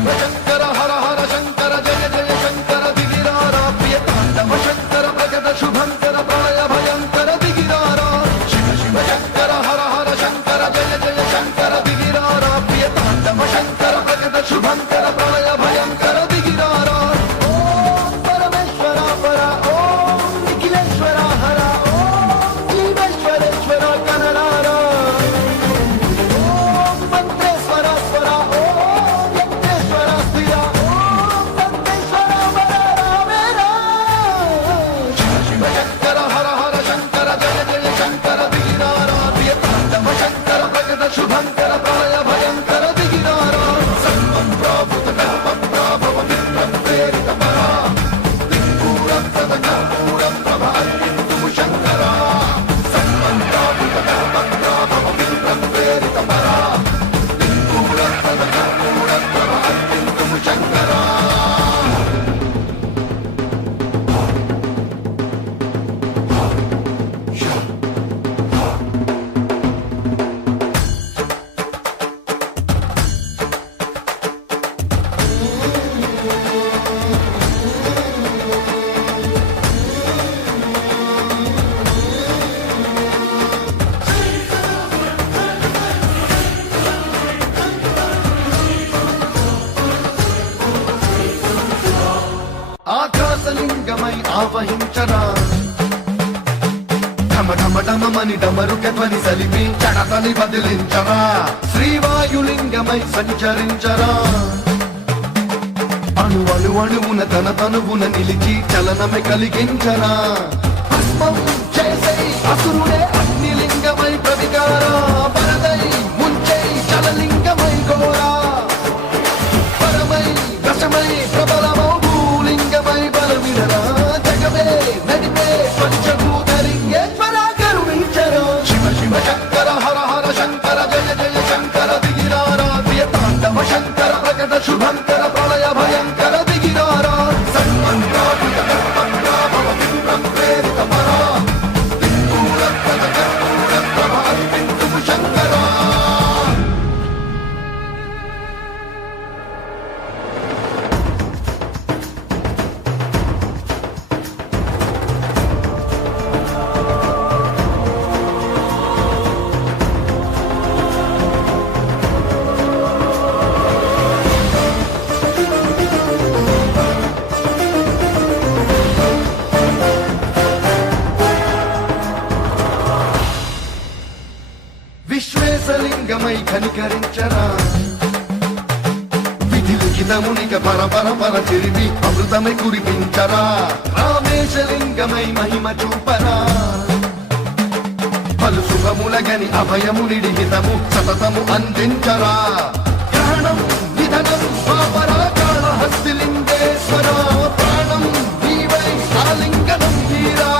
శివ శంకర హర హర శంకర జయ జయ శంకర దిగిరారా ప్రియ తాండవ శంకర ప్రగత శుభంకర ప్రళయ భయంకర దిగిరారా శివ శివ శంకర హర హర శంకర జయ జయ శంకర దిగిరారా ప్రియ తాండవ శంకర ప్రగత శుభంకర ప్రళయ భయంకర దిగిరారా ఓం పరమేశ్వర పర ఓం నిఖిలేశ్వర హర ఓం జీవేశ్వరేశ్వర కనరారా ఓం మంత్రేశ్వర స్వర ఓం యంత్రేశ్వర స్థిర ఓం తంత్రేశ్వర వర రావేరా శివ శివ శంకర హర హర శంకర జయ జయ శంకర దిగిరారా ప్రియ తాండవ శంకర ప్రగత శుభంకర ప్రళయ భయంకర దిగిరారా సర్వం ప్రాభుత కల్పం ప్రాభవ విప్రం ప్రేరిత పరా దిక్పూర ప్రద కర్పూర ప్రభ అర్పింతుము శంకర సర్వం ప్రాభుత కల్పం ప్రాభవ విప్రం ప్రేరిత పరా దిక్పూర ప్రద కర్పూర ప్రభ అర్పింతుము శంకర ఆకాశలింగమై ఆవహించరా ఢమ ఢమ ఢమమని డమరుక ధ్వని సలిపి చడతని బదిలించరా శ్రీవాయులింగమై సంచరించరా అణు అణు అణువున తన తనువున నిలిచి చలనమే కలిగించరా భస్మం చేసే అసురుడే అగ్నిలింగమై ప్రతికారా వరదై ముంచై చలలింగమై ఘోరా పరమై వశమై ప్రబలమౌ భూలింగమై బలమిడరా జగమే నడిపే పంచభూతలింగేశ్వర కరుణించరా శివ శివ శంకర హర హర శంకర జయ జయ శంకర దిగిరారా ప్రియ తాండవ శంకర ప్రగత శుభంకర ప్రళయ భయంకర దిగిరారా సర్వం ప్రాభుత కల్పం ప్రాభవ విప్రం ప్రేరిత పరా దిక్పూర ప్రద కర్పూర ప్రభ అర్పింతుము శంకర విశ్వేశలింగమై కనికరించరా విధి లిఖితమునిక పర పర పర తిరిగి అమృతమై కురిపించరా రామేశలింగమై మహిమ చూపరా పలు శుభములగని అభయము నిడిహితము సతతము అందించరా గ్రహణం నిధనం పాపరా కాళహస్తిలింగేశ్వర ప్రాణం నీవై ఆలింగనం తీరా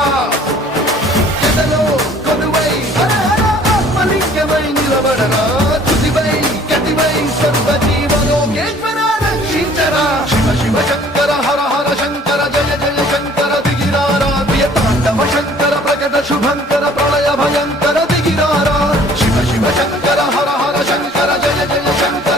ఎదలో కొలువై హర హర ఆత్మలింగమై నిలబడరా తుదివై గతివై సర్వజీవలోకేశ్వర రక్షించరా శివ శివ శంకర హర హర శంకర జయ జయ శంకర దిగిరారా ప్రియ తాండవ శంకర ప్రగత శుభంకర ప్రళయ భయంకర దిగిరారా శివ శివ శంకర హర హర శంకర జయ జయ శంకర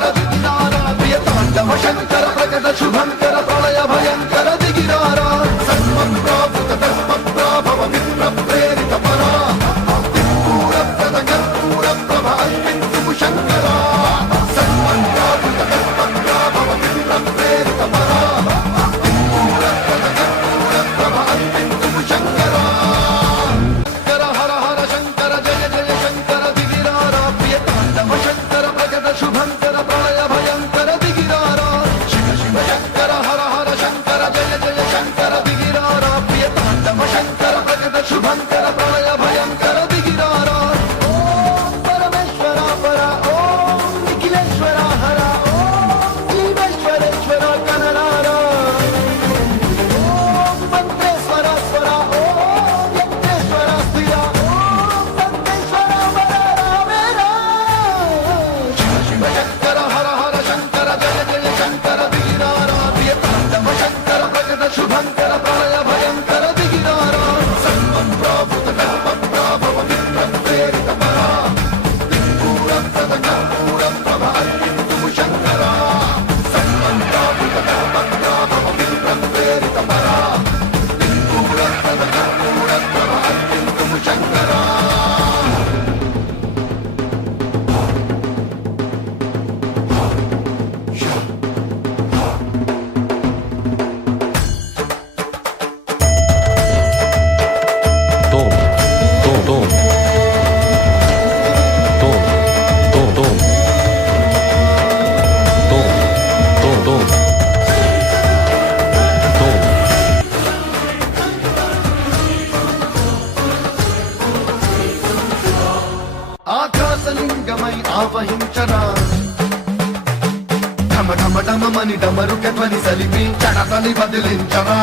డమడమమని డమరుక ధ్వని సలిపి చడతని బదిలించరా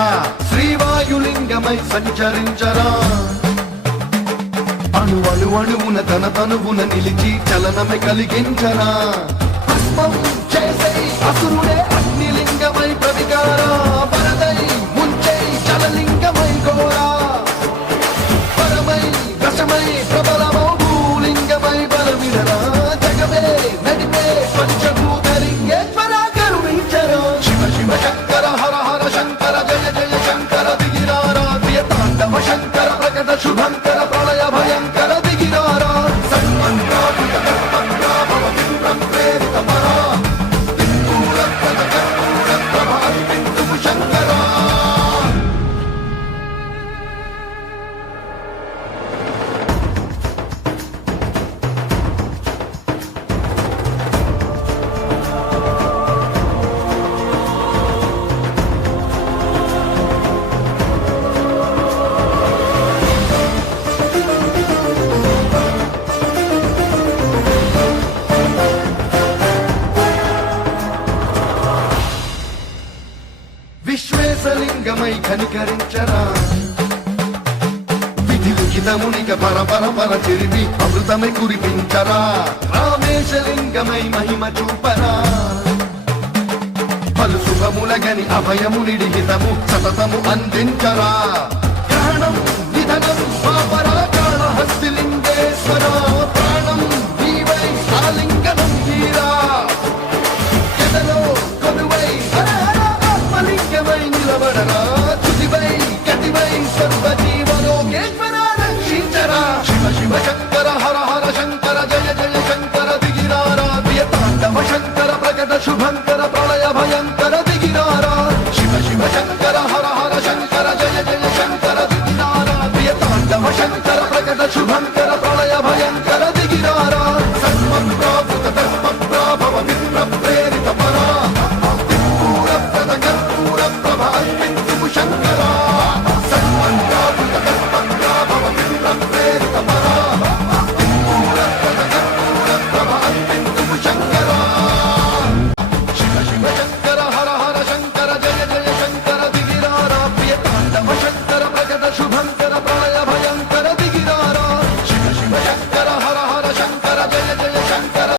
శ్రీవాయులింగమై సంచరించరా అణువున తన తనువున నిలిచి చలనమే కలిగించరా భస్మం చేసే అసురుడే అగ్నిలింగమై ప్రతికారా వరదై ముంచై చలలింగమై ఘోరా పరమై దశమై ప్రబలమౌ భూలింగమై బలమిడరా జగమే నడిపే పంచభూతలింగేశ్వర కరుణించరా శివ శివ శంకర హర హర శంకర జయ జయ శంకర దిగిరారా ప్రియ తాండవ శంకర ప్రకట శుభంకర ప్రళయ భయంకర దిగిరారా సన్మంత్రాభిత కర్మంత్రా భవ విప్రం ప్రేరిత పరా సింధూర ప్రజ కర్పూర ప్రభావి బిందువు శంకరా విశ్వేశలింగమై కనికరించరా విధి లిఖితమునిక పర చెరిపి అమృతమై కురిపించరా రామేశలింగమై మహిమ చూపరా పలు శుభములగని అభయము నిడిహితము సతతము అందించరా